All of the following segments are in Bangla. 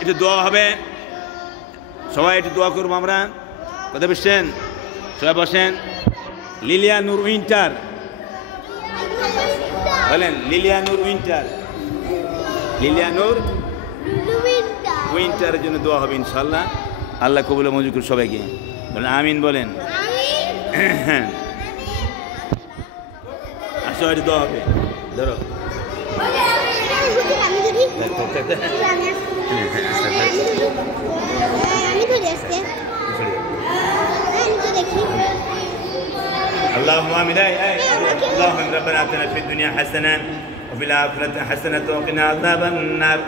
একটু দোয়া হবে, সবাই একটু দোয়া করবো আমরা। কোথায় বসছেন? সবাই বসেন। লিলিয়া নূর উইন্টার বলেন, লিলিয়া নূর উইন্টার, লিলিয়া নূর উইন্টারের জন্য দোয়া হবে ইনশাল্লাহ। আল্লাহ কবুল মঞ্জুর করুন সবাইকে, বলেন আমিন বলেন। আসো একটু দোয়া হবে, ধরো اللهم آمين. اللهم ربنا آتنا في الدنيا حسنة وفي الآخرة حسنة وقنا عذاب النار.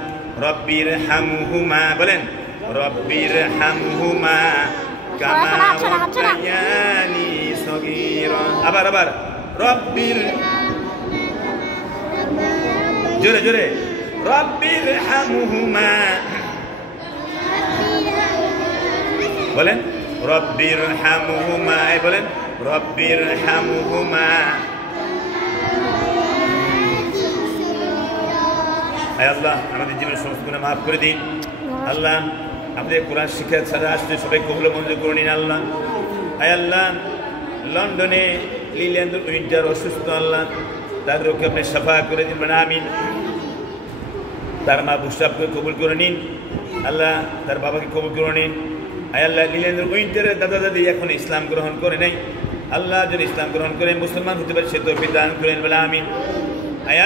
ربي ارحمهما بلن ربي ارحمهما كما ربياني صغيرا. أبار ربي جوري جوري ربي ارحمهما بلن ربي ارحمهما أي بلن ربي ارحمهما. আল্লাহ আমাদের জীবনের সমস্ত গুনাহ মাফ করে দিন। আল্লাহ আমাদের কোরআন শিক্ষা ছাড়া আসলে সবাই কবুল মঞ্জুর করে নিন আল্লাহ। আল্লাহ লন্ডনে লিলিয়ান উইন্টার অসুস্থ, আল্লাহ তার রোগকে আপনি সাফা করে দিন, মানে আমিন। তার মা বুসাবকে কবুল করে নিন আল্লাহ, তার বাবাকে কবুল করে নিন। আল্লাহ লিলিয়ান উইন্টারের দাদা দাদি এখন ইসলাম গ্রহণ করে নাই, আল্লাহ যদি ইসলাম গ্রহণ করে মুসলমান হতে পারে সে তৌফিক দান করেন, বলে আমিন।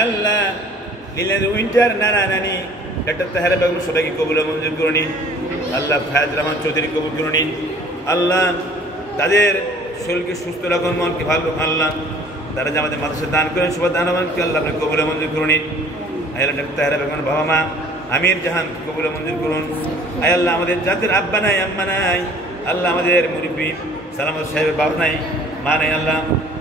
আল্লাহ লিলিয়ান উইন্টার নানা নানি ডাক্তার তাহেরা বেগম সবাইকে কবুল মঞ্জুর করে নিন আল্লাহ। ফায়াজ রহমান চৌধুরী কবুল করে নিন আল্লাহ, তাদের শরীরকে সুস্থ রাখুন, মনকে ভালো আল্লাহ। তারা যে আমাদের মাদ্রাসা দান করেন সবাই দানবানকে আল্লাহ আপনি কবুল মঞ্জুর করে নিন। আল্লাহ ডাক্তার তাহেরা বেগম বাবা মা আমির জাহান কবুল মঞ্জুর করুন। আল্লাহ আমাদের যাদের আব্বা নাই আম্মা নাই, আল্লাহ আমাদের মুরব্বী সালামত সাহেবের বাবা নাই মা নাই, আল্লাহ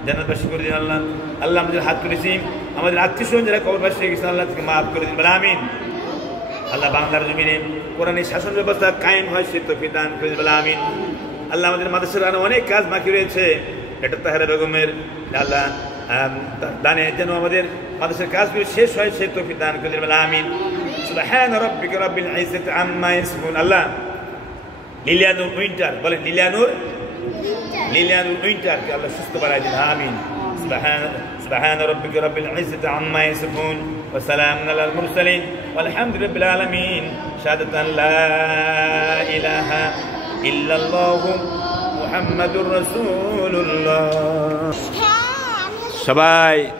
জান্নাতবাসী করে দিন আল্লাহ। আল্লাহ আমাদের হাত তুলেছি, আমাদের আত্মীয় স্বজন যারা কবরবাসী হয়ে গেছে আল্লাহ থেকে মাফ করে দিন, বলে আমিন। আল্লাহ বাংলার জমিনে কোরআনের শাসন ব্যবস্থা কায়েম হয় সে তৌফিক দান করে দিন, বলে আমিন। আল্লাহ আমাদের মাদ্রাসার আরো অনেক কাজ বাকি রয়েছে, ডাক্তার তাহেরা বেগমের আল্লাহ দানে যেন আমাদের মাদ্রাসার কাজগুলো শেষ হয় সে তৌফিক দান করে দিন, বলে আমিন। সুবহান রাব্বিকা রাব্বিল ইজ্জাতি আম্মা ইয়াসিফুন। আল্লাহ লিলিয়ান উইন্টার বলেন, লিলিয়ান উইন্টার কে আল্লাহ সুস্থ বানায় দিন, আমিন। سبحان ربك رب العزة عما يصفون وسلام على المرسلين والحمد لله رب العالمين. شهادة أن لا إله إلا الله محمد رسول الله. সবাই